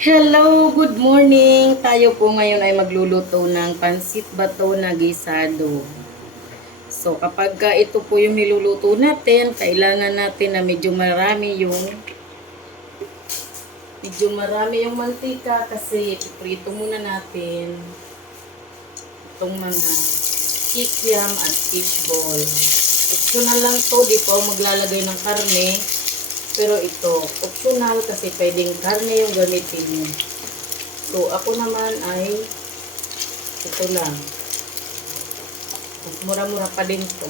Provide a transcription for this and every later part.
Hello, good morning. Tayo po ngayon ay magluluto ng pansit bato na gisado. So, kapag ito po yung niluluto natin, kailangan natin na medyo marami yung mantika kasi iprito muna natin itong mga kikiam at fishball. Optional lang to, di po ako maglalagay ng karne. Pero ito, optional kasi pwedeng karne yung gamitin mo. So, ako naman ay ito lang. Mas mura-mura pa din to.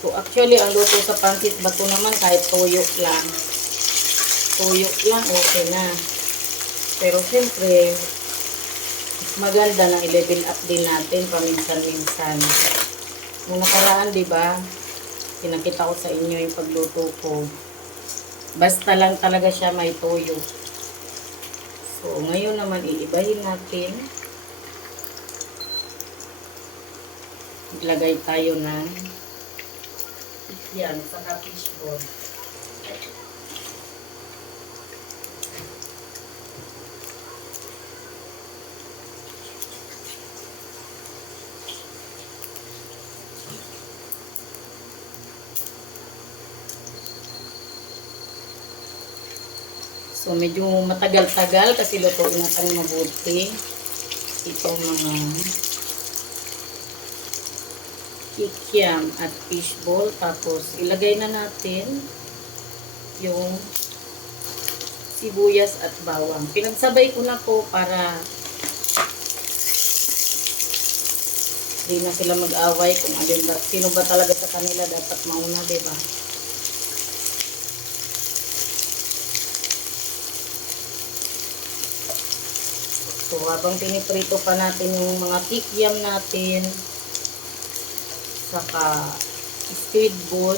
So, actually, ang luto sa pansit bato naman kahit toyo lang. Toyo lang, okay na. Pero, siyempre, mas maganda na i-level up din natin paminsan-minsan. Nung nakaraan, di ba, pinakita ko sa inyo yung pagluto ko. Basta lang talaga siya may toyo. So, ngayon naman, iibahin natin. Maglagay tayo ng yan, saka fishball. So, medyo matagal-tagal kasi lutuin natin mabuti. Itong mga kikiam at fishball. Tapos, ilagay na natin yung sibuyas at bawang. Pinagsabay ko na po para di na sila mag-away kung alin ba, sino ba talaga sa kanila dapat mauna, diba? So, habang piniprito pa natin yung mga kikiam natin, saka squid ball,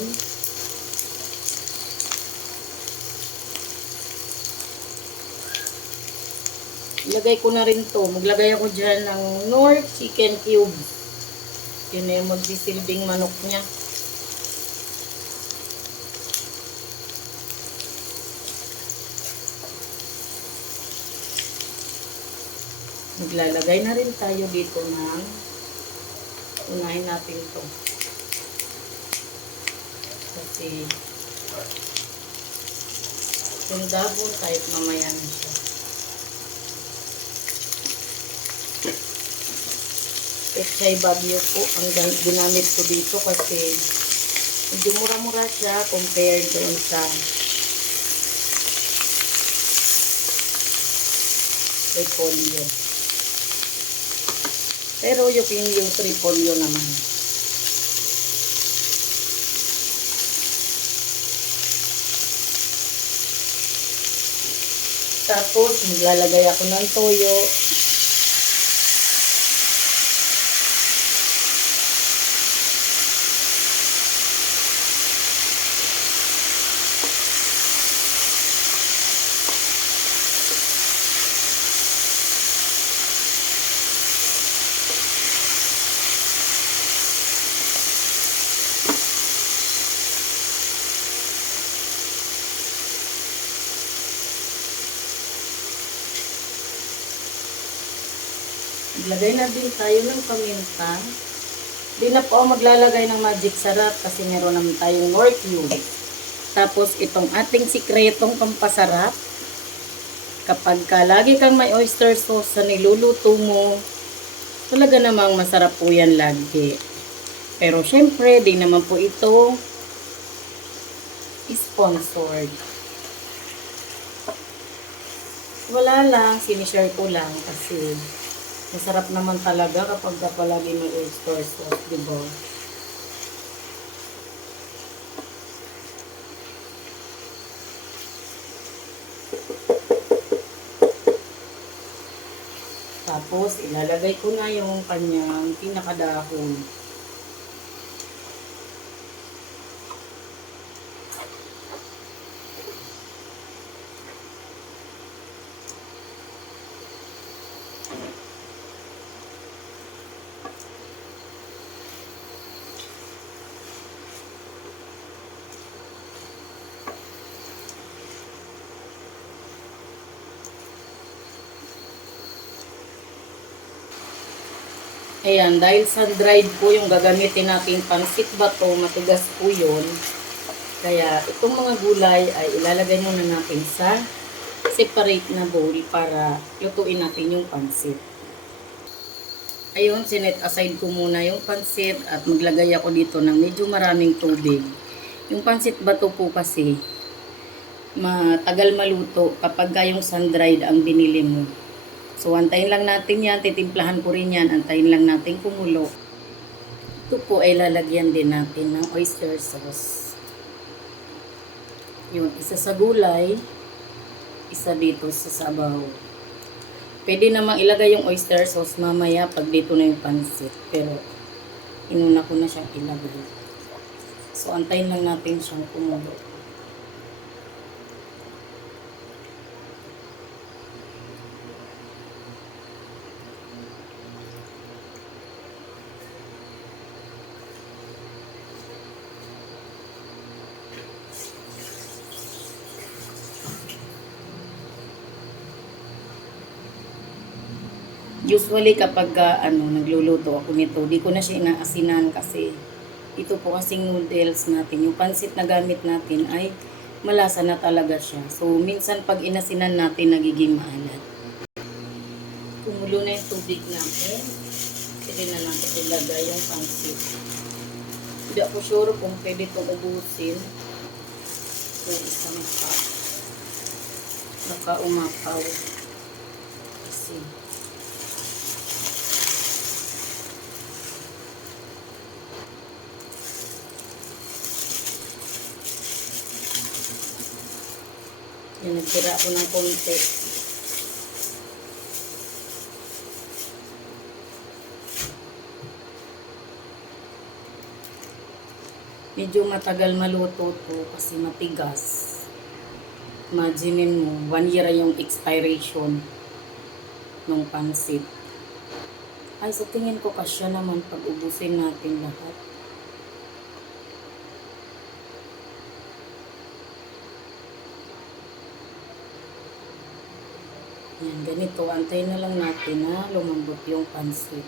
ilagay ko na rin to. Maglagay ako dyan ng Knorr chicken cube. Yun na yung magsisilbing manok niya. Maglalagay na rin tayo dito ng unahin natin to. Kasi yung dabon kahit mamaya na siya. Pechay Bagyo po ang ginamit ko dito kasi medyo mura-mura siya compared doon sa repolyo. Pero yung repolyo naman. Tapos maglalagay ako ng toyo. Maglagay na din tayo ng paminta. Di na po ako maglalagay ng magic sarap kasi meron naman tayong Knorr cube. Tapos itong ating sikretong pampasarap. Kapag lagi kang may oyster sauce sa niluluto mo, talaga namang masarap po yan lagi. Pero syempre, di naman po ito sponsored. Wala lang, sinishare ko lang kasi masarap naman talaga kapag palagi may oyster sauce, diba? Tapos, ilalagay ko na yung kanyang pinakadahon. Ayan, dahil sun-dried po yung gagamitin natin pansit bato, matigas po yun. Kaya itong mga gulay ay ilalagay muna natin sa separate na bowl para lutuin natin yung pansit. Ayun, sinet aside ko muna yung pansit at maglagay ako dito ng medyo maraming tubig. Yung pansit bato po kasi matagal maluto kapag yung sun-dried ang binili mo. So, antayin lang natin yan. Titimplahan ko rin yan. Antayin lang natin kumulo. Ito po ay lalagyan din natin ng oyster sauce. Yun, isa sa gulay, isa dito sa sabaw. Pwede namang ilagay yung oyster sauce mamaya pag dito na yung pansit. Pero, inuna ko na siyang ilagay. So, antayin lang natin siyang kumulo. Usually kapag nagluluto ako nito, di ko na siya inaasinan kasi ito po kasing noodles natin, yung pansit na gamit natin ay malasa na talaga siya. So minsan pag inasinan natin nagiging maalat. Kumulo na yung tubig natin. Pwede na natin ilagay yung pansit. Hindi ako sure kung pwede itong ubusin. So isang cup. Baka umapaw. Kasi yan, nagtira ako ng konti. Medyo matagal maluto to kasi matigas. Imaginin mo, 1 year yung expiration ng pansit. Ay, so tingin ko kasya naman pag ubusin natin lahat. Yan, ganito. Antayin na lang natin na lumambot yung pansit.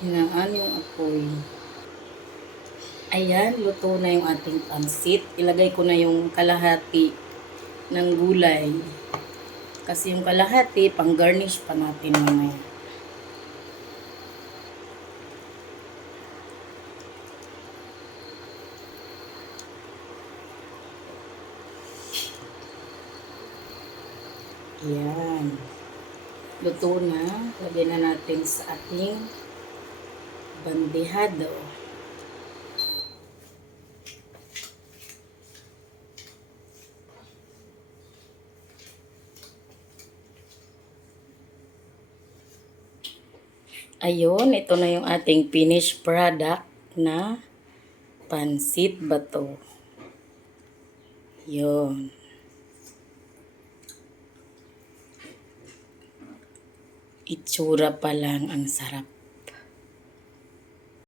Hinaan yung apoy. Ayan, luto na yung ating pansit. Ilagay ko na yung kalahati ng gulay. Kasi yung kalahati, pang garnish pa natin mamaya. Ayan. Luto na. Lagay na natin sa ating bandehado. Ayun, ito na yung ating finished product na pansit bato. Yun. Itsura pa lang ang sarap.